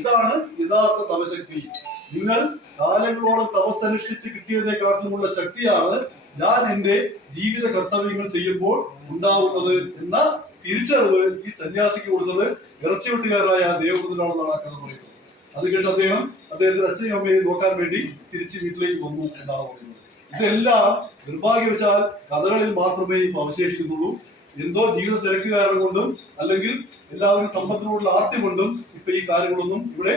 ഇതാണ് യഥാർത്ഥ തപശക്തി. നിങ്ങൾ കാലങ്ങളോളം തപസ്സനുഷ്ഠിച്ച് കിട്ടിയതിനെക്കാട്ടിലുമുള്ള ശക്തിയാണ് ഞാൻ എന്റെ ജീവിത കർത്തവ്യങ്ങൾ ചെയ്യുമ്പോൾ ഉണ്ടാവുന്നത് എന്ന തിരിച്ചറിവ് ഈ സന്യാസിക്ക് കൊടുത്തത് ഇറച്ചിവെട്ടുകാരായ ദേവപുത്രനാണെന്നാണ് ആ കഥ പറയുന്നത്. അത് കേട്ട് അദ്ദേഹത്തിന്റെ അച്ഛനെയും അമ്മയെയും നോക്കാൻ വേണ്ടി തിരിച്ച് വീട്ടിലേക്ക് വന്നു എന്നാണ് പറയുന്നത്. ഇതെല്ലാം നിർഭാഗ്യവശാൽ കഥകളിൽ മാത്രമേ ഇപ്പൊ അവശേഷിക്കുന്നുള്ളൂ. എന്തോ ജീവിത തിരക്ക് കാരണം കൊണ്ടും അല്ലെങ്കിൽ എല്ലാവരും സമ്പത്തിനോടുള്ള ആർത്തി കൊണ്ടും ഇപ്പൊ ഈ കാര്യങ്ങളൊന്നും ഇവിടെ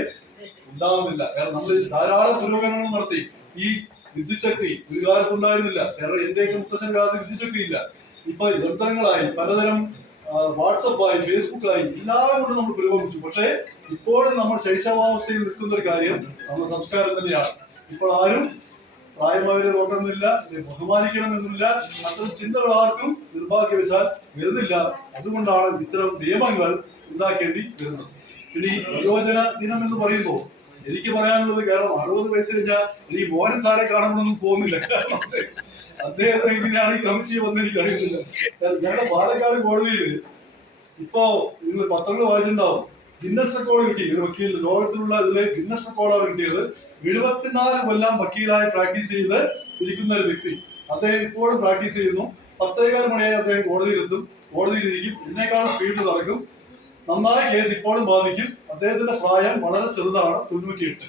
ഉണ്ടാവുന്നില്ല. കാരണം നമ്മൾ ധാരാളം പുരോഗമനങ്ങൾ നടത്തി. ഈ വിദ്യുച്ഛക്തി ഒരു കാലത്ത് ഉണ്ടായിരുന്നില്ല. കാരണം എന്റെയൊക്കെ മുത്തശ്ശൻ കാലത്ത് വിദ്യുച്ഛക്തി ഇല്ല. ഇപ്പൊ യന്ത്രങ്ങളായി, പലതരം വാട്സപ്പായി, ഫേസ്ബുക്കായി എല്ലാം കൊണ്ട് നമ്മൾ പുരോഗമിച്ചു. പക്ഷേ ഇപ്പോഴും നമ്മൾ ശൈശവാവസ്ഥയിൽ നിൽക്കുന്ന ഒരു കാര്യം നമ്മുടെ സംസ്കാരം തന്നെയാണ്. ഇപ്പോൾ ആരും പ്രായമായവരെ നോക്കണമെന്നില്ല, ബഹുമാനിക്കണമെന്നില്ല, അത്തരം ചിന്തകൾ ആർക്കും നിർഭാഗ്യവശാൽ വരുന്നില്ല. അതുകൊണ്ടാണ് ഇത്തരം നിയമങ്ങൾ ഉണ്ടാക്കേണ്ടി വരുന്നത്. പിന്നെ ഈ വയോജന ദിനം എന്ന് പറയുമ്പോൾ എനിക്ക് പറയാനുള്ളത്, കാരണം 60 വയസ്സ് കഴിഞ്ഞാൽ എനിക്ക് മോഹൻ സാറെ കാണണമെന്നൊന്നും തോന്നുന്നില്ല. അദ്ദേഹത്തെ എങ്ങനെയാണ് ഈ കമ്മിറ്റി വന്ന് എനിക്ക് അറിയുന്നില്ല. ഞങ്ങളുടെ പാലക്കാട് കോടതിയിൽ ഇപ്പോ നിങ്ങൾ പത്രങ്ങൾ വായിച്ചിട്ടുണ്ടാവും, ഗിന്നസ് റെക്കോർഡ് കിട്ടി ഒരു വക്കീൽ. ലോകത്തിലുള്ള ഇതിലെ ഗിന്നസ് റെക്കോർഡാണ് കിട്ടിയത്. 74 കൊല്ലം വക്കീലായി പ്രാക്ടീസ് ചെയ്ത് ഇരിക്കുന്ന ഒരു വ്യക്തി. അദ്ദേഹം ഇപ്പോഴും പ്രാക്ടീസ് ചെയ്യുന്നു. 10:15 മണിയായി അദ്ദേഹം കോടതിയിലെത്തും, കോടതിയിലിരിക്കും, എന്നേക്കാളും സ്പീഡിൽ നടക്കും. നന്നായി കേസ് ഇപ്പോഴും ബാധിക്കും. അദ്ദേഹത്തിന്റെ പ്രായം വളരെ ചെറുതാണ്, 98.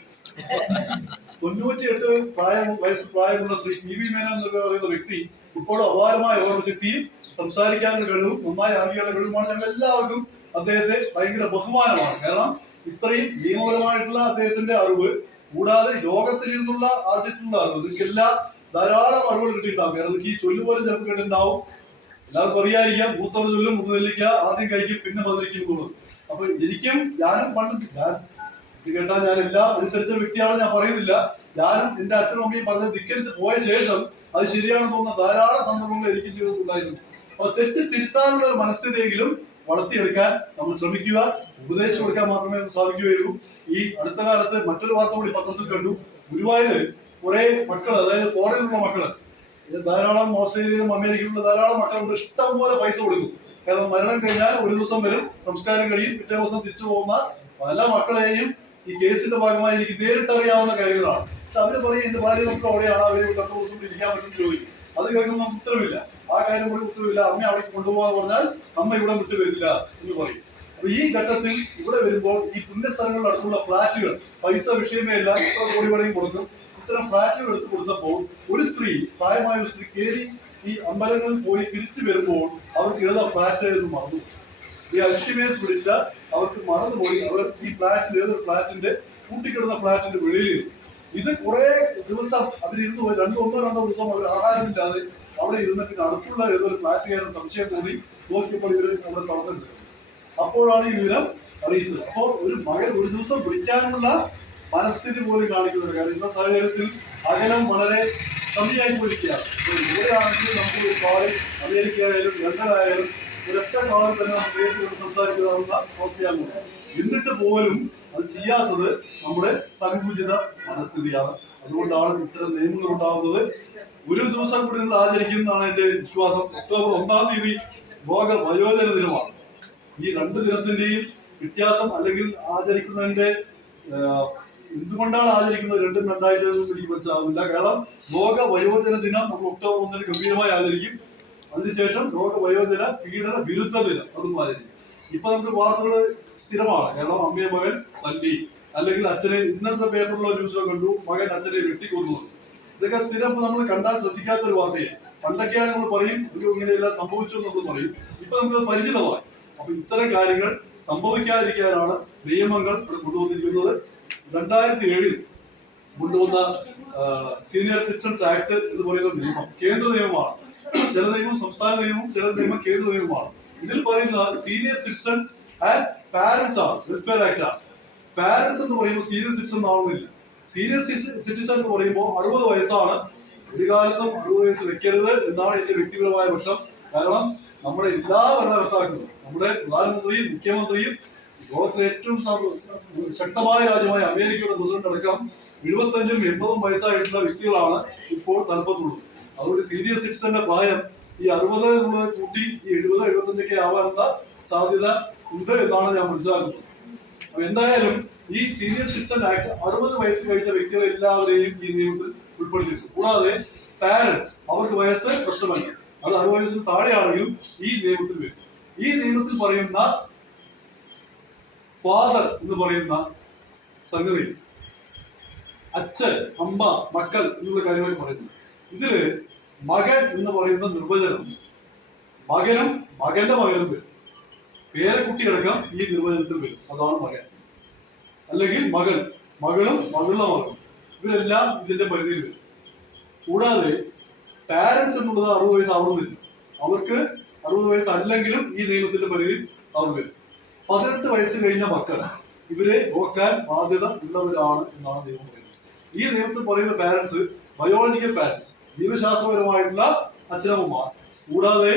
98 പ്രായമുള്ള ശ്രീ പി വി മേനോൻ എന്ന് പറയുന്ന വ്യക്തി ഇപ്പോഴും അപാരമായ ഓർമ്മശക്തിയും സംസാരിക്കാനുള്ള കഴിവും നന്നായി അറിയാനുള്ള കഴിവുമാണ്. ഞങ്ങൾ എല്ലാവർക്കും അദ്ദേഹത്തെ ഭയങ്കര ബഹുമാനമാണ്. കാരണം ഇത്രയും നിയമപരമായിട്ടുള്ള അദ്ദേഹത്തിന്റെ അറിവ് കൂടാതെ ലോകത്തിൽ നിന്നുള്ള ആർജിച്ചിട്ടുള്ള അറിവ്, നിങ്ങൾക്കെല്ലാം ധാരാളം അറിവുകൾ കിട്ടിയിട്ടുണ്ടാവും. കാരണം ഈ ചൊല്ലുപോലും ചിലപ്പോൾ കേട്ടിട്ടുണ്ടാവും. എല്ലാവർക്കും അറിയാതിരിക്കാം, മൂത്തവർ ചൊല്ലും മുതലിക്കുക, ആദ്യം കഴിക്കും പിന്നെ മധുരിക്കും എന്നുള്ളത്. അപ്പൊ ഞാനും പണ്ട് ഇത് കേട്ടാൽ ഞാൻ എല്ലാം അനുസരിച്ച വ്യക്തിയാണ് ഞാൻ പറയുന്നില്ല. ഞാനും എന്റെ അച്ഛനും അമ്മയും പറഞ്ഞ് ധിക്കരിച്ച് പോയ ശേഷം അത് ശരിയാണെന്ന് തോന്നുന്ന ധാരാളം സന്ദർഭങ്ങൾ എനിക്ക് ജീവിതത്തിലുണ്ടായിരുന്നു. അപ്പൊ തെറ്റ് തിരുത്താനുള്ള ഒരു മനസ്ഥിതിയെങ്കിലും വളർത്തിയെടുക്കാൻ നമ്മൾ ശ്രമിക്കുക. ഉപദേശിച്ചു കൊടുക്കാൻ മാത്രമേ സാധിക്കുകയുള്ളൂ. ഈ അടുത്ത കാലത്ത് മറ്റൊരു വാർത്ത കൂടി പത്രത്തിൽ കണ്ടു. ഗുരുവായൂര് കുറെ മക്കള്, അതായത് ഫോറിനിലുള്ള മക്കള്, ധാരാളം ഓസ്ട്രേലിയയിലും അമേരിക്കയിലുള്ള ധാരാളം മക്കളുണ്ട്, ഇഷ്ടം പോലെ പൈസ കൊടുക്കും. കാരണം മരണം കഴിഞ്ഞാൽ ഒരു ദിവസം വരും, സംസ്കാരം കഴിയും, പിറ്റേ ദിവസം തിരിച്ചു പോകുന്ന പല മക്കളെയും ഈ കേസിന്റെ ഭാഗമായി എനിക്ക് നേരിട്ടറിയാവുന്ന കാര്യങ്ങളാണ്. പക്ഷെ അവര് പറയും എന്റെ ഭാര്യ മക്കൾ അവിടെയാണ്, അവര് 10 ദിവസം ഇരിക്കാൻ പറ്റും ചോദിക്കും. അത് കേൾക്കുമ്പോൾ നമുക്ക് ഉത്തരവില്ല, ആ കാര്യം കൂടി ഉത്തരവില്ല. അമ്മ അവിടെ കൊണ്ടുപോകാന്ന് പറഞ്ഞാൽ അമ്മ ഇവിടെ വിട്ടു വരില്ല എന്ന് പറയും. അപ്പൊ ഈ ഘട്ടത്തിൽ ഇവിടെ വരുമ്പോൾ ഈ പുണ്യസ്ഥലങ്ങളുടെ അടുത്തുള്ള ഫ്ലാറ്റുകൾ പൈസ വിഷയമേ അല്ല, എത്ര കോടി വേണമെങ്കിലും കൊടുക്കും. ഇത്തരം ഫ്ലാറ്റുകൾ എടുത്തു കൊടുത്തപ്പോൾ ഒരു സ്ത്രീ, പ്രായമായ ഒരു സ്ത്രീ കയറി ഈ അമ്പലങ്ങളിൽ പോയി തിരിച്ചു വരുമ്പോൾ അവർക്ക് ഏതാ ഫ്ലാറ്റ് എന്ന് മറന്നു. ഈ അൽഷിമേഴ്സ് പിടിച്ച അവർക്ക് മറന്നുപോയി. അവർ ഈ ഫ്ലാറ്റിൽ ഏതൊരു ഫ്ലാറ്റിന്റെ കൂട്ടിക്കിടുന്ന ഫ്ലാറ്റിന്റെ വെളിയിൽ ഇത് കുറെ ദിവസം അവരിരുന്ന് പോയി, 1-2 ദിവസം അവർ ആഹാരമില്ലാതെ അവിടെ ഇരുന്ന് പിന്നെ അടുത്തുള്ള ഏതൊരു ഫ്ലാറ്റ് കയറുന്ന സംശയം തോന്നി നോക്കിയപ്പോൾ ഇവർ അവിടെ തളർന്നിട്ടുണ്ട്. അപ്പോഴാണ് ഈ വിവരം അറിയിച്ചത്. അപ്പോൾ ഒരു മകൻ ഒരു ദിവസം വിളിക്കാനുള്ള മനസ്ഥിതി പോലും കാണിക്കുന്നുണ്ട്. കാരണം ഇന്ന സാഹചര്യത്തിൽ അകലം വളരെ കമ്മിയായി പോയിരിക്കുകയാണ്. ഇവിടെയാണെങ്കിൽ നമുക്ക് ഒരു കാളിൽ അമേരിക്ക ആയാലും ലണ്ടൻ ആയാലും ഒരൊറ്റ കാളിൽ തന്നെ നമുക്ക് നേരിട്ട് സംസാരിക്കാവുന്ന അവസ്ഥയാണ്. എന്നിട്ട് പോലും അത് ചെയ്യാത്തത് നമ്മുടെ സങ്കുചിത മനസ്ഥിതിയാണ്. അതുകൊണ്ടാണ് ഇത്തരം നിയമങ്ങൾ ഉണ്ടാകുന്നത്. ഒരു ദിവസം കൂടി നിങ്ങൾ ആചരിക്കുന്നതാണ് എന്റെ വിശ്വാസം. ഒക്ടോബർ 1-ാം തീയതി ലോക വയോജന ദിനമാണ്. ഈ 2 ദിനത്തിന്റെയും വ്യത്യാസം അല്ലെങ്കിൽ ആചരിക്കുന്നതിന്റെ എന്തുകൊണ്ടാണ് ആചരിക്കുന്നത് രണ്ടും രണ്ടായിട്ടൊന്നും എനിക്ക് മനസ്സിലാവില്ല. കാരണം ലോക വയോജന ദിനം നമ്മൾ ഒക്ടോബർ 1-ന് ഗംഭീരമായി ആചരിക്കും. അതിനുശേഷം ലോക വയോജന പീഡന വിരുദ്ധ ദിനം അതും ആചരിക്കും. ഇപ്പൊ നമുക്ക് വാർത്തകൾ സ്ഥിരമാണ്. കാരണം അമ്മയെ മകൻ തല്ലി, അല്ലെങ്കിൽ അച്ഛനെ, ഇന്നത്തെ പേപ്പറിലോ ന്യൂസിലോ കണ്ടു മകൻ അച്ഛനെ വെട്ടിക്കൊന്നു. ഇതൊക്കെ സ്ഥിരം നമ്മൾ കണ്ടാൽ ശ്രദ്ധിക്കാത്തൊരു വാർത്തയാണ്. പണ്ടൊക്കെയാണ് നമ്മൾ പറയും ഇങ്ങനെയെല്ലാം സംഭവിച്ചു നമ്മൾ പറയും. ഇപ്പൊ നമുക്ക് പരിചിതമായി. അപ്പൊ ഇത്തരം കാര്യങ്ങൾ സംഭവിക്കാതിരിക്കാനാണ് നിയമങ്ങൾ ഇവിടെ കൊണ്ടുവന്നിരിക്കുന്നത്. 2007 കൊണ്ടുവന്ന സീനിയർ സിറ്റിസൺസ് ആക്ട് എന്ന് പറയുന്ന നിയമം കേന്ദ്ര നിയമമാണ്. ചില നിയമം സംസ്ഥാന നിയമവും ചില നിയമം കേന്ദ്ര നിയമമാണ്. ഇതിൽ പറയുന്ന സീനിയർ സിറ്റിസൺ ആൻഡ് പാരന്റ്സ് ആണ്, വെൽഫെയർ ആക്ട് ആണ്. പാരന്റ്സ് എന്ന് പറയുമ്പോൾ സീനിയർ സിറ്റിസൺ ആവുന്നില്ല. സീനിയർ സിറ്റിസൺ എന്ന് പറയുമ്പോൾ 60 വയസ്സാണ്. ഒരു കാലത്തും 60 വയസ്സ് വെക്കരുത് എന്നാണ് എന്റെ വ്യക്തിപരമായ പക്ഷം. കാരണം നമ്മുടെ എല്ലാ ഭരണകർത്താക്കളും, നമ്മുടെ പ്രധാനമന്ത്രിയും മുഖ്യമന്ത്രിയും ലോകത്തിലെ ഏറ്റവും ശക്തമായ രാജ്യമായ അമേരിക്കയുടെ പ്രസിഡന്റ് അടക്കം 75-ഉം 80-ഉം വയസ്സായിട്ടുള്ള വ്യക്തികളാണ് ഇപ്പോൾ തലപ്പത്തുള്ളത്. അതുകൊണ്ട് സീനിയർ സിറ്റിസന്റെ പ്രായം ഈ 60 എന്നുള്ളത് കൂട്ടി ഈ 70-75 ആവാനുള്ള സാധ്യത ഉണ്ട് എന്നാണ് ഞാൻ മനസ്സിലാക്കുന്നത്. അപ്പൊ എന്തായാലും ഈ സീനിയർ സിറ്റിസൺ ആക്ട് 60 വയസ്സ് കഴിഞ്ഞ വ്യക്തികളെ എല്ലാവരെയും ഈ നിയമത്തിൽ ഉൾപ്പെടുത്തിയിട്ടുണ്ട്. കൂടാതെ പാരന്റ്സ്, അവർക്ക് വയസ്സ് പ്രശ്നമല്ല, അത് 60 വയസ്സിന് താഴെയാണെങ്കിലും ഈ നിയമത്തിൽ വരും. ഈ നിയമത്തിൽ പറയുന്ന ഫാദർ എന്ന് പറയുന്ന സംഗതി, അച്ഛൻ, അമ്മ, മക്കൾ എന്നുള്ള കാര്യങ്ങൾ പറയുന്നു. ഇതില് മകൻ എന്ന് പറയുന്ന നിർവചനം മകനും മകന്റെ മകനും വരും. പേരക്കുട്ടിയടക്കം ഈ നിർവചനത്തിൽ വരും. അതാണ് മകൻ. അല്ലെങ്കിൽ മകൾ, മകളും മകളുടെ മകളും, ഇവരെല്ലാം ഇതിന്റെ പരിധിയിൽ വരും. കൂടാതെ പാരന്റ്സ് എന്നുള്ളത് 60 വയസ്സാവണമെന്നില്ല. അവർക്ക് 60 വയസ്സല്ലെങ്കിലും ഈ നിയമത്തിന്റെ പരിധിയിൽ അവർ വരും. 18 വയസ്സ് കഴിഞ്ഞ മക്കൾ, ഇവരെ നോക്കാൻ ബാധ്യത ഉള്ളവരാണ് എന്നാണ് നിയമം പറയുന്നത്. ഈ നിയമത്തിൽ പറയുന്ന പാരന്റ്സ് ബയോളജിക്കൽ പാരന്റ്സ്, ജീവശാസ്ത്രപരമായിട്ടുള്ള അച്ഛനമ്മമാർ, കൂടാതെ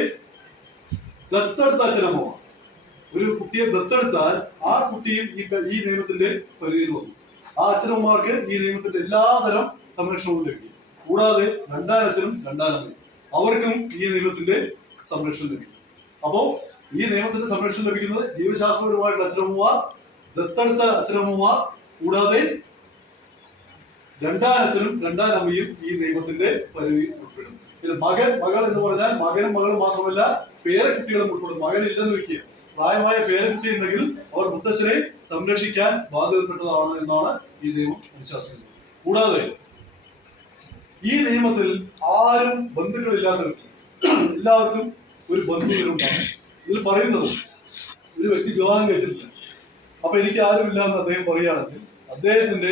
ദത്തെടുത്ത അച്ഛനമ്മമാർ. ഒരു കുട്ടിയെ ദത്തെടുത്താൽ ആ കുട്ടിയും ഈ നിയമത്തിന്റെ പരിധിയിൽ വന്നു. ആ അച്ഛനമ്മമാർക്ക് ഈ നിയമത്തിന്റെ എല്ലാതരം സംരക്ഷണവും ലഭിക്കും. കൂടാതെ രണ്ടാനച്ഛനും രണ്ടാനമ്മയും, അവർക്കും ഈ നിയമത്തിന്റെ സംരക്ഷണം ലഭിക്കും. അപ്പോ ഈ നിയമത്തിന്റെ സംരക്ഷണം ലഭിക്കുന്നത് ജീവശാസ്ത്രപരമായിട്ടുള്ള അച്ഛനമ്മമാർ, ദത്തെടുത്ത അച്ഛനമ്മമാർ, കൂടാതെ രണ്ടാനച്ഛനും രണ്ടാനമ്മയും ഈ നിയമത്തിന്റെ പരിധിയിൽ ഉൾപ്പെടും. ഇത് മകൻ, മകൾ എന്ന് പറഞ്ഞാൽ മകനും മകളും മാത്രമല്ല പേരക്കുട്ടികളും ഉൾപ്പെടും. മകനില്ലെന്ന് വെക്കുക, പ്രായമായ പേരക്കുട്ടി ഉണ്ടെങ്കിൽ അവർ മുത്തച്ഛനെ സംരക്ഷിക്കാൻ ബാധ്യതപ്പെട്ടതാണ് എന്നാണ് ഈ നിയമം അനുശാസിക്കുന്നത്. കൂടാതെ ഈ നിയമത്തിൽ ആരും ബന്ധുക്കളില്ലാത്തവർ, എല്ലാവർക്കും ഒരു ബന്ധുവിനുണ്ടാകും. ഇതിൽ പറയുന്നത് ഒരു വ്യക്തി വിവാഹം കഴിച്ചിട്ടില്ല, അപ്പൊ എനിക്ക് ആരുമില്ല എന്ന് അദ്ദേഹം പറയുകയാണെങ്കിൽ അദ്ദേഹത്തിന്റെ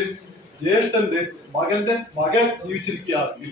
ജ്യേഷ്ഠന്റെ മകന്റെ മകൻ ജീവിച്ചിരിക്കുകയാണെങ്കിൽ